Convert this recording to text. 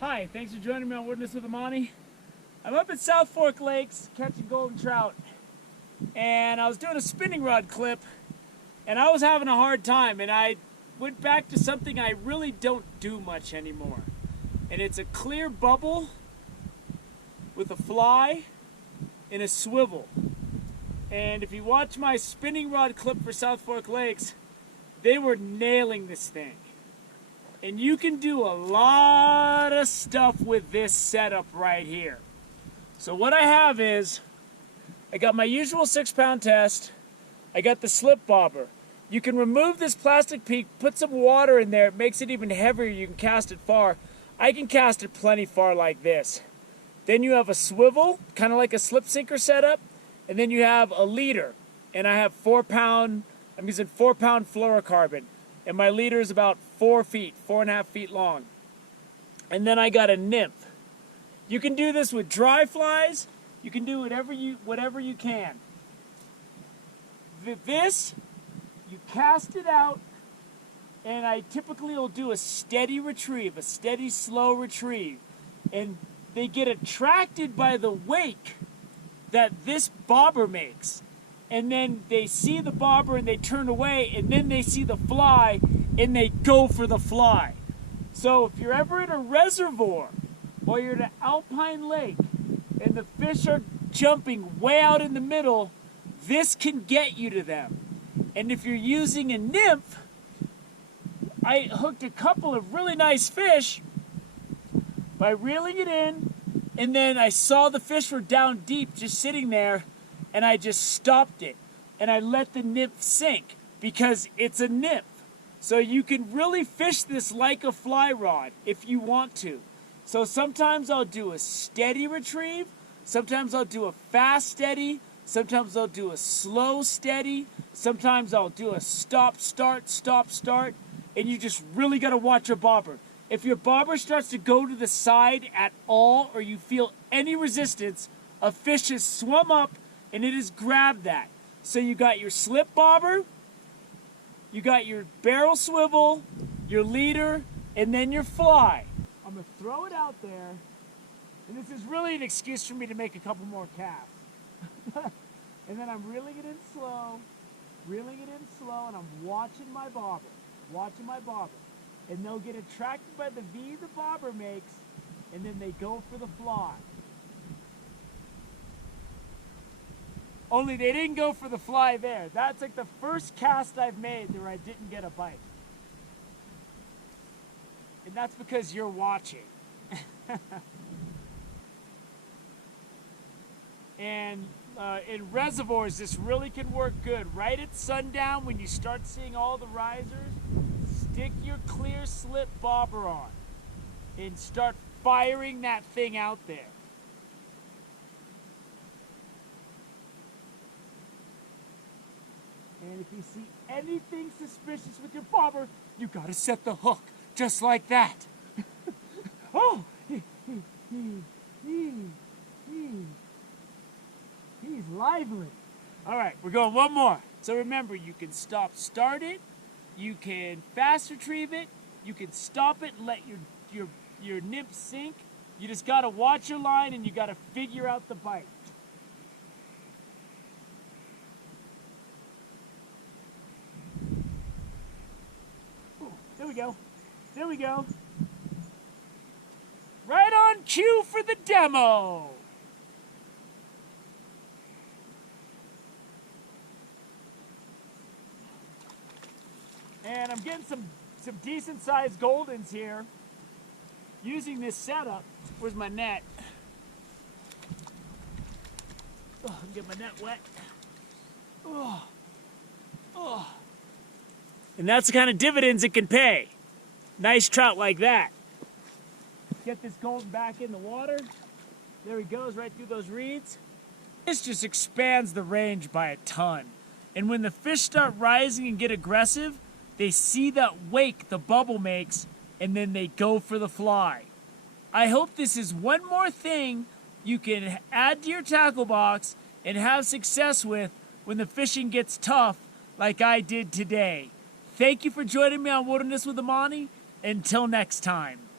Hi, thanks for joining me on Witness with Amani. I'm up at South Fork Lakes catching golden trout, and I was doing a spinning rod clip, and I was having a hard time, and I went back to something I really don't do much anymore. And it's a clear bubble with a fly and a swivel. And if you watch my spinning rod clip for South Fork Lakes, they were nailing this thing. And you can do a lot of stuff with this setup right here. So what I have is, I got my usual 6-pound test. I got the slip bobber. You can remove this plastic peak, put some water in there, it makes it even heavier, you can cast it far. I can cast it plenty far like this. Then you have a swivel, kind of like a slip sinker setup, and then you have a leader. And I have 4-pound, I'm using 4-pound fluorocarbon. And my leader is about 4 feet, 4.5 feet long. And then I got a nymph. You can do this with dry flies. You can do whatever you can. This, you cast it out, and I typically will do a steady retrieve, a steady, slow retrieve. And they get attracted by the wake that this bobber makes. And then they see the bobber and they turn away, and then they see the fly and they go for the fly. So if you're ever in a reservoir or you're in an alpine lake and the fish are jumping way out in the middle, this can get you to them. And if you're using a nymph, I hooked a couple of really nice fish by reeling it in, and then I saw the fish were down deep just sitting there, and I just stopped it, and I let the nymph sink because it's a nymph. So you can really fish this like a fly rod if you want to. So sometimes I'll do a steady retrieve, sometimes I'll do a fast steady, sometimes I'll do a slow steady, sometimes I'll do a stop, start, and you just really got to watch your bobber. If your bobber starts to go to the side at all, or you feel any resistance, a fish has swum up and it has grabbed that. So you got your slip bobber, you got your barrel swivel, your leader, and then your fly. I'm gonna throw it out there, and this is really an excuse for me to make a couple more casts. And then I'm reeling it in slow, and I'm watching my bobber, and they'll get attracted by the V the bobber makes, and then they go for the fly. Only they didn't go for the fly there. That's like the first cast I've made where I didn't get a bite. And that's because you're watching. And in reservoirs, this really can work good. Right at sundown, when you start seeing all the risers, stick your clear slip bobber on and start firing that thing out there. And if you see anything suspicious with your bobber, you gotta set the hook just like that. Oh, he's lively. All right, we're going one more. So remember, you can start it, you can fast retrieve it, you can stop it and let your nymph sink. You just gotta watch your line and you gotta figure out the bite. There we go. Right on cue for the demo. And I'm getting some decent sized goldens here using this setup. Where's my net? Oh, get my net wet. Oh. And that's the kind of dividends it can pay. Nice trout like that. Get this golden back in the water. There he goes, right through those reeds. This just expands the range by a ton. And when the fish start rising and get aggressive, they see that wake the bubble makes, and then they go for the fly. I hope this is one more thing you can add to your tackle box and have success with when the fishing gets tough like I did today. Thank you for joining me on Wilderness with Amani. Until next time.